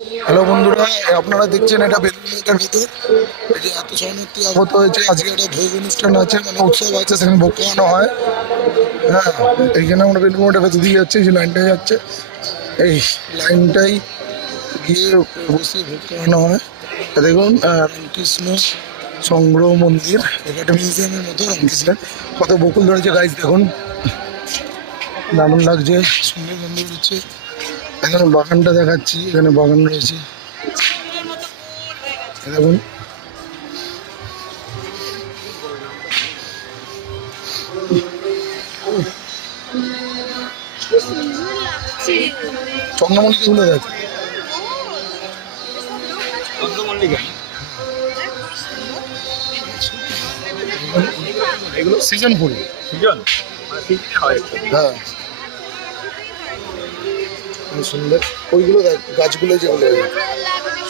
Hello বন্ধুরা, আপনারা দেখছেন এটা বেলুনিয়ার ভিতর। এই যে এত শরণার্থী আগত হয়েছে, আজকে একটা ভোগ অনুষ্ঠান আছে, মানে উৎসব আছে, সেখানে ভোগ খাওয়ানো হয়। হ্যাঁ, এইখানে আমরা বেলুনিয়ার ভেতর দিয়ে যাচ্ছি, যে লাইনটাই যাচ্ছে, এই লাইনটাই গিয়ে বসিয়ে ভোগ খাওয়ানো হয়। দেখুন রামকৃষ্ণ সংগ্রহ মন্দির, এটা একটা মিউজিয়ামের মতো। রামকৃষ্ণের কত বকুল ধরেছে গাইজ, দেখুন দারুণ লাগছে, সুন্দর গন্ধ বেরোচ্ছে। এখানে বাগানটা দেখাচ্ছি, এখানে বাগান রয়েছে দেখুন। চন্দ্রমল্লিকাগুলো দেখ, এগুলো সিজন ফুল। হ্যাঁ, সুন্দর। ওইগুলো দেখ, গাছগুলো যেগুলো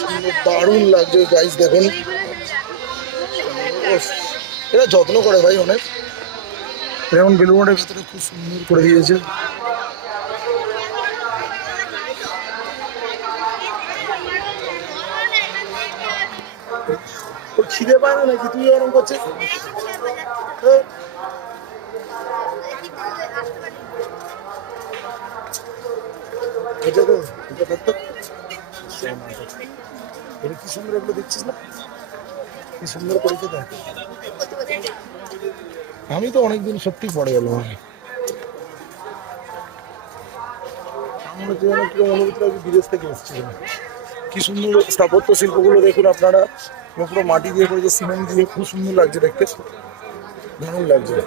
সুন্দর, দারুণ লাগছে গাছ, দেখুন। এরা যত্ন করে ভাই অনেক। যেমন বেলুনের ভেতরে খুব সুন্দর করে দিয়েছে। খিদে পায় না নাকি, তুই এরকম করছিস? এটা তো এটা ধরতো, এটা কি সুন্দর, এগুলো দেখছিস না কি সুন্দর করেছে দেখ। আমি তো অনেকদিন সত্যি পড়ে গেল, আমার হচ্ছে যেন কিরকম অনুভূতি লাগছে, বিদেশ থেকে এসছে। কি সুন্দর স্থাপত্য শিল্পগুলো দেখুন আপনারা, পুরো মাটি দিয়ে করেছে, সিমেন্ট দিয়ে, খুব সুন্দর লাগছে দেখতে, দারুণ লাগছে।